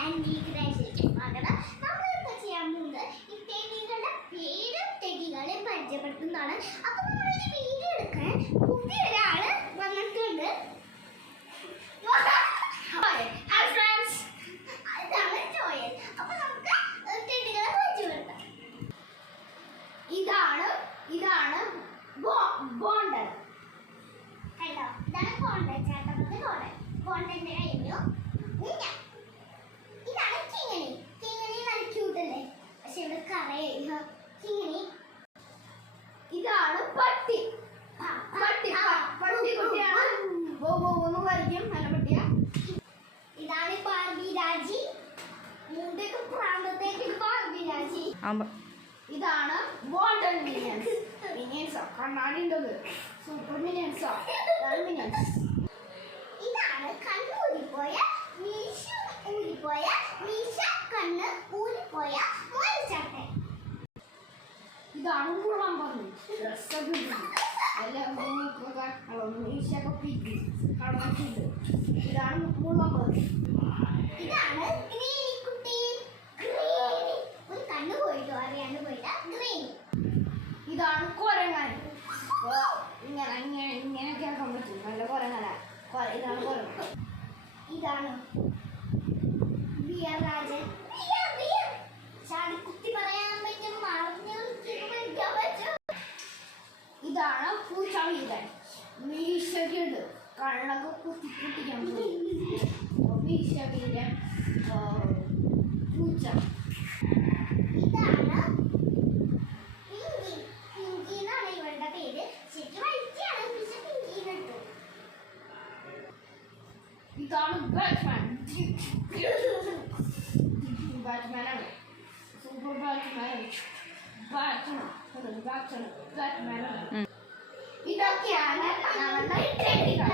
Candy ക്രഷിലേക്ക് സ്വാഗതം. നമ്മളിപ്പോൾ ചെയ്യാൻ പോകുന്നത് ഈ ടെഡികളുടെ പേരും ടെഡികളെയും പരിചയപ്പെടുത്തുന്നതാണ്. അപ്പോൾ നമ്മളൊരു വീഡിയോ എടുക്കാൻ പുതിയ ഒരാൾ വന്നിട്ടുണ്ട്. ഇതാണ് ജോയൽ. അപ്പോൾ നമുക്ക് ടെഡികളെ പരിചയപ്പെടുത്താം. ഇതാണ് ബോണ്ടൻ. കണ്ടോ, ഇതാണ് ബോണ്ടൻ. ചേട്ടൻ്റെ ബോണ്ടൻ്റെ കഴിഞ്ഞു. ഇതാണ് കിങ്ങിണി. കിങ്ങിണി നല്ല ക്യൂട്ടല്ലേ, പക്ഷെ ഇവിടെ കറയില്ല. കിങ്ങിണി. ഇതാണ് പട്ടി. പട്ടിക്കുട്ടിയാണ്. ഒന്ന് വരയ്ക്കും നല്ല പട്ടിയാ. ഇതാണ് ബാർബി രാജി. മുണ്ടൊക്കെ പ്രാന്തത്തേക്ക് ബാർബി രാജി. ഇതാണ് ബോണ്ടൻ മിനിയൻസ്. മിനിയൻസോ കണ്ണാടി ഉണ്ടത്. സൂപ്പർ മിനിയൻസോ. ഇതാണ് കണ്ണ് ഊരിപ്പോയ മീശ കണ്ണ് ഊരിപ്പോയ മോനിച്ചാട്ടൻ. ഇതാണ് മുളം പറഞ്ഞു. ഇതാണ് മുളം പറഞ്ഞു. ഇതാണ് ഗ്രീനിക്കുട്ടി. ഒരു കണ്ണ് പോയിട്ടോ അറിയാണ്ട് പോയിട്ടാ ഗ്രീനി. ഇതാണ് കുരങ്ങൻ. ഇങ്ങനെ കേൾക്കാൻ പറ്റും. നല്ല കുരങ്ങന. ഇതാണ് കുരങ്ങൻ. ഇതാണ് രാജൻ. ചാടിക്കുത്തി പറയാൻ പറ്റും, പഠിക്കാൻ പറ്റും. ഇതാണ് പൂച്ചവീരൻ. മീശക്കുണ്ട്. കണ്ണൊക്കെ കുത്തിക്കാൻ മീശവീരൻ പൂച്ച. ഇതാണ് പിങ്കി. പിങ്കി എന്നാണ് ഇവളുടെ പേര്. ശരിക്കും വൈറ്റാണ്, പക്ഷെ പിങ്കി ഇട്ടു. ഇതാണ് ബാറ്റ്മാൻ. ബാറ്റ്മാനാണ്. Super Batman. ബാറ്റ്മാനാണ്. ഇതൊക്കെയാണ് നമ്മുടെ ടെഡികൾ.